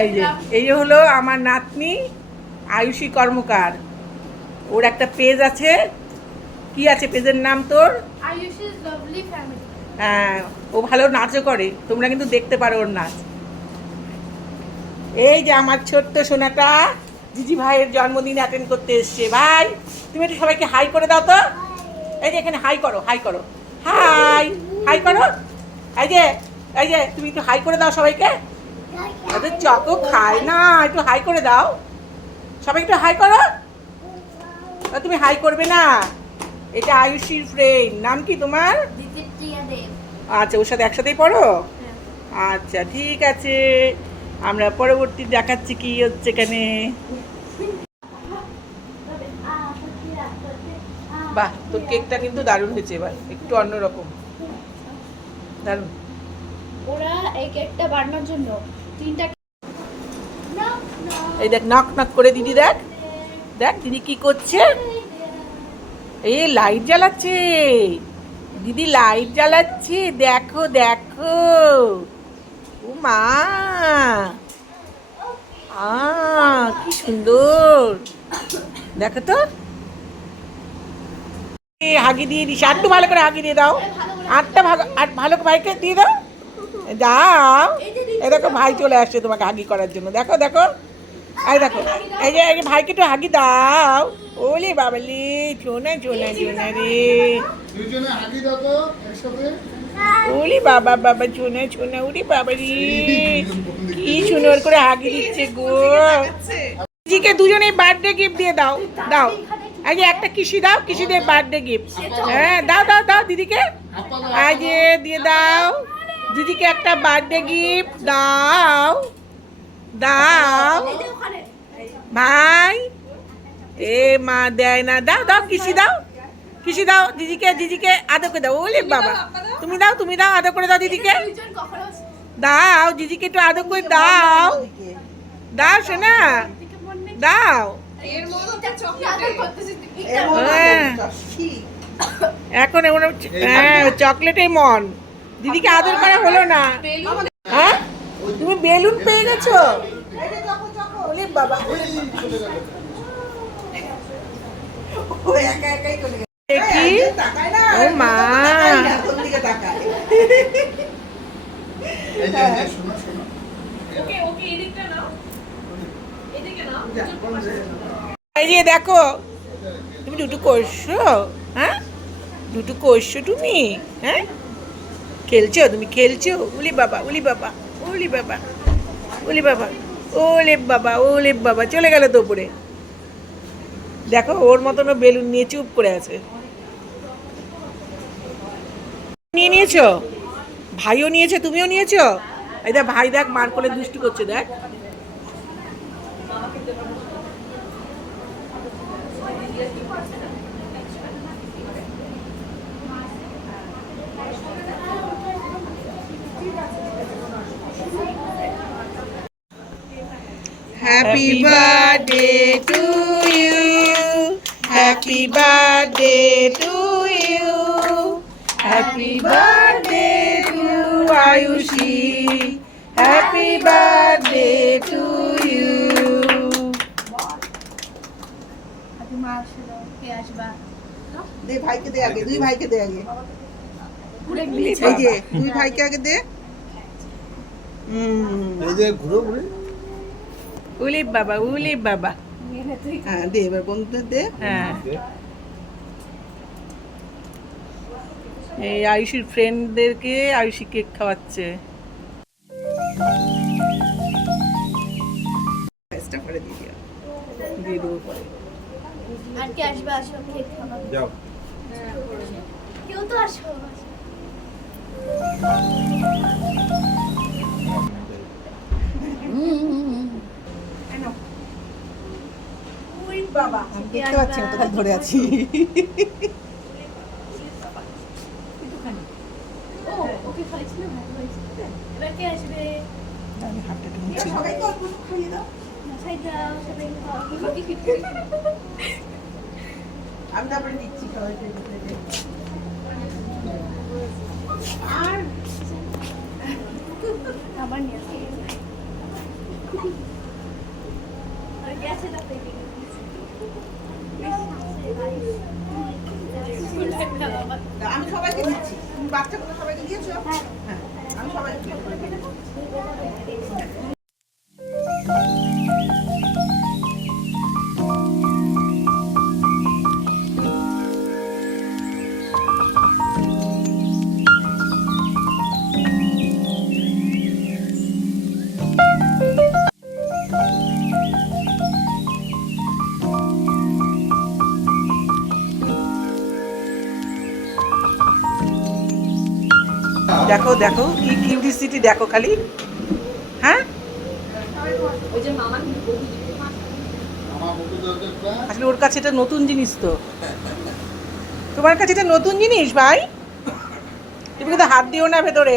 এই যে এই হলো আমার নাতনি আয়ুষী কর্মকার। ওর একটা পেজ আছে। কি আছে পেজের নাম তোর. হ্যাঁ ও ভালো নাচও করে। তোমরা কিন্তু দেখতে পারো ওর নাচ। এই যে আমার ছোট্ট সোনাটা জিজি ভাইয়ের জন্মদিন অ্যাটেন্ড করতে এসছে। ভাই তুমি একটু সবাইকে হাই করে দাও তো। এই যে এখানে হাই করো হাই করো। হাই হাই করো। এই যে এই যে তুমি একটু হাই করে দাও সবাইকে। ওদের চকো খায় না একটু হাই করে দাও। সবাই একটু হাই করো। তুমি হাই করবে না। এটা আয়ুষীর ফ্রেন্ড নাম কি তোমার? আচ্ছা ওর সাথে একসাথেই পড়ো? আচ্ছা ঠিক আছে। আমরা পরবর্তী দেখাচ্ছি কি হচ্ছে এখানে। বাহ তোর কেকটা কিন্তু দারুণ হয়েছে এবার। একটু অন্যরকম। দারুণ। ওরা এই কেকটা বানানোর জন্য এই দেখ নক নক করে দিদি দেখ। দেখ দিদি কি করছে? এই লাইট জ্বালাচ্ছে। দিদি লাইট জ্বালাচ্ছে। দেখো দেখো। ও মা। আ, কি সুন্দর। দেখো তো। হাগি দিয়ে দিস। আরটু ভালো করে হাগি দিয়ে দাও। আটটা ভালো আর ভালো ভাইকে দিয়ে দাও। দাও এই দেখো ভাই চলে আসছে তোমাকে হাগি করার জন্য। দেখো দেখো। এই দেখো এই যে এই যে ভাইকে একটু হাগি দাও। ওলে বাবালি চোনা চোনা চোনা রে। দুজনে হাগি দাও একসাথে। ওলি বাবা বাবা চোনা চোনা ওলি বাবা রে কি সুন্দর করে হাগি দিচ্ছে গো। দিদিকে দুজনে বার্থডে গিফট দিয়ে দাও দাও। এই যে একটা কিসি দাও কিসি দিয়ে বার্থডে গিফট হ্যাঁ দাও দাও দাও দিদিকে। যে দিয়ে দাও। দিদিকে একটা বার্থডে গিফট দাও দাও। ভাই এ মা দেয় না। দাও দাও কিসি দাও কিসি দাও দিদিকে দিদিকে আদর করে দাও। ওলে বাবা তুমি দাও তুমি দাও আদর করে দাও দিদিকে। দাও দিদিকে একটু আদর করে দাও। দাও শোনা দাও। হ্যাঁ। এখন এমন হ্যাঁ চকলেটে মন। দিদিকে আদর করা হলো না। হ্যাঁ? তুমি বেলুন পেয়ে গেছো? ওলে বাবা দেখি ও মা। এই যে এই যে, শোনো শোনো। এই যে দেখো তুমি দুটো করছ হ্যাঁ? দুটো করছ তুমি হ্যাঁ? খেলছো? তুমি খেলছো? উলি বাবা উলি বাবা উলি বাবা উলি বাবা ওলে বাবা ওলে বাবা, চলে গেল তো উপরে দেখো, ওর মতনও বেলুন নিয়ে চুপ করে আছে। নিয়ে নিয়েছো? ভাইও নিয়েছে, তুমিও নিয়েছো? এই দেখ, ভাই দেখ, মার করে দুষ্টু করছে, দেখ। Happy birthday to you. Happy birthday to you. Happy birthday to Ayushi. Happy birthday to you. দে ভাইকে দে আগে দুই ভাইকে দে আগে পুরে এই যে দুই ভাইকে আগে দে হুম এই যে ঘুরো ঘুরে উলি বাবা উলি বাবা। হ্যাঁ দে এবার বন্ধুদের দে। হ্যাঁ। এই আয়ুষীর ফ্রেন্ডদেরকে আয়ুষী কেক খাওয়াচ্ছে। চেষ্টা করে দিয়ে দেবো পরে। আর কে আসবে? আসো কেক খাওয়াবো যাও। কেউ তো আসো আমি দেখতে পাচ্ছি তোকে ধরে আছি। আসবে? আমি হাতটা তারপরে দিচ্ছি সবাইকে আবার নিয়ে আসি আর। আমি সবাইকে দিচ্ছি। বাচ্চাগুলো সবাইকে দিয়েছ? হ্যাঁ। আমি সবাইকে দেখো দেখো, কি কিউরিসিটি দেখো খালি। হ্যাঁ? আসলে ওর কাছে এটা নতুন জিনিস তো। তোমার কাছে এটা নতুন জিনিস, ভাই? তুমি কিন্তু হাত দিও না ভেতরে।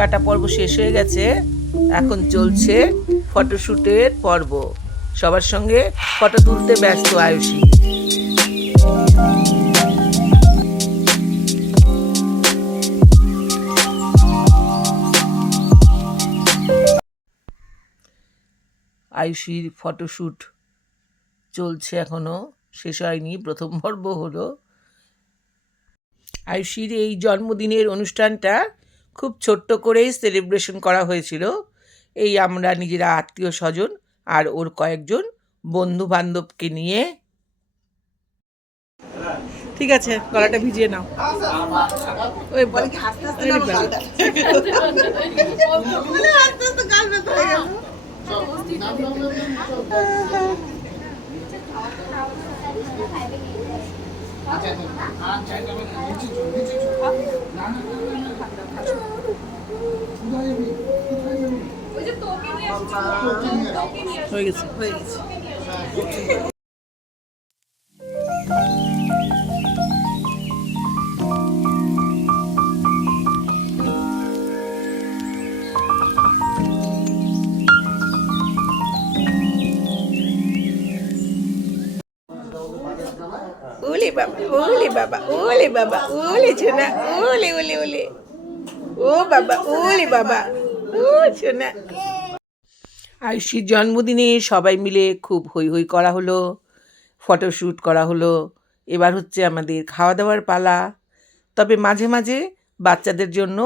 কাটা পর্ব শেষ হয়ে গেছে। এখন চলছে ফটোশুটের পর্ব। সবার সঙ্গে ফটো তুলতে ব্যস্ত আয়ুষী। আয়ুষির ফটোশ্যুট চলছে এখনও। শেষ হয়নি। প্রথম পর্ব হলো। আয়ুষির এই জন্মদিনের অনুষ্ঠানটা খুব ছোট্ট করেই সেলিব্রেশন করা হয়েছিল। এই আমরা নিজেরা আত্মীয় স্বজন আর ওর কয়েকজন বন্ধু বান্ধবকে নিয়ে। ঠিক আছে, গলাটা ভিজিয়ে নাও। ওই। নাম নাম নাম নাম আচ্ছা আচ্ছা নিচে চল ওলে বাবা ওলে বাবা ওলে ছোনা ওলে ওলে ওলে ও বাবা ওলে বাবা ও ছোনা আয়ুষির জন্মদিনে সবাই মিলে খুব হই হই করা হলো ফটোশ্যুট করা হলো। এবার হচ্ছে আমাদের খাওয়া দাওয়ার পালা। তবে মাঝে মাঝে বাচ্চাদের জন্য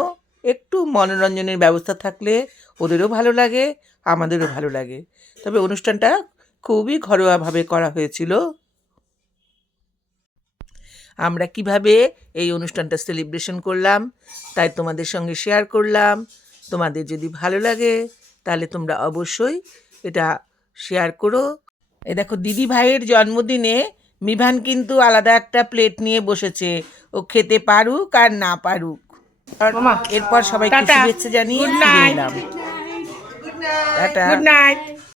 একটু মনোরঞ্জনের ব্যবস্থা থাকলে ওদেরও ভালো লাগে, আমাদেরও ভালো লাগে। তবে অনুষ্ঠানটা খুবই ঘরোয়াভাবে করা হয়েছিল। আমরা কীভাবে এই অনুষ্ঠানটা সেলিব্রেশন করলাম তাই তোমাদের সঙ্গে শেয়ার করলাম। তোমাদের যদি ভালো লাগে তাহলে তোমরা অবশ্যই এটা শেয়ার করো। এ দেখো দিদি ভাইয়ের জন্মদিনে মিভান কিন্তু আলাদা একটা প্লেট নিয়ে বসেছে। ও খেতে পারুক আর না পারুক। এরপর সবাইকে। শুভেচ্ছা জানিয়ে টাটা। Good night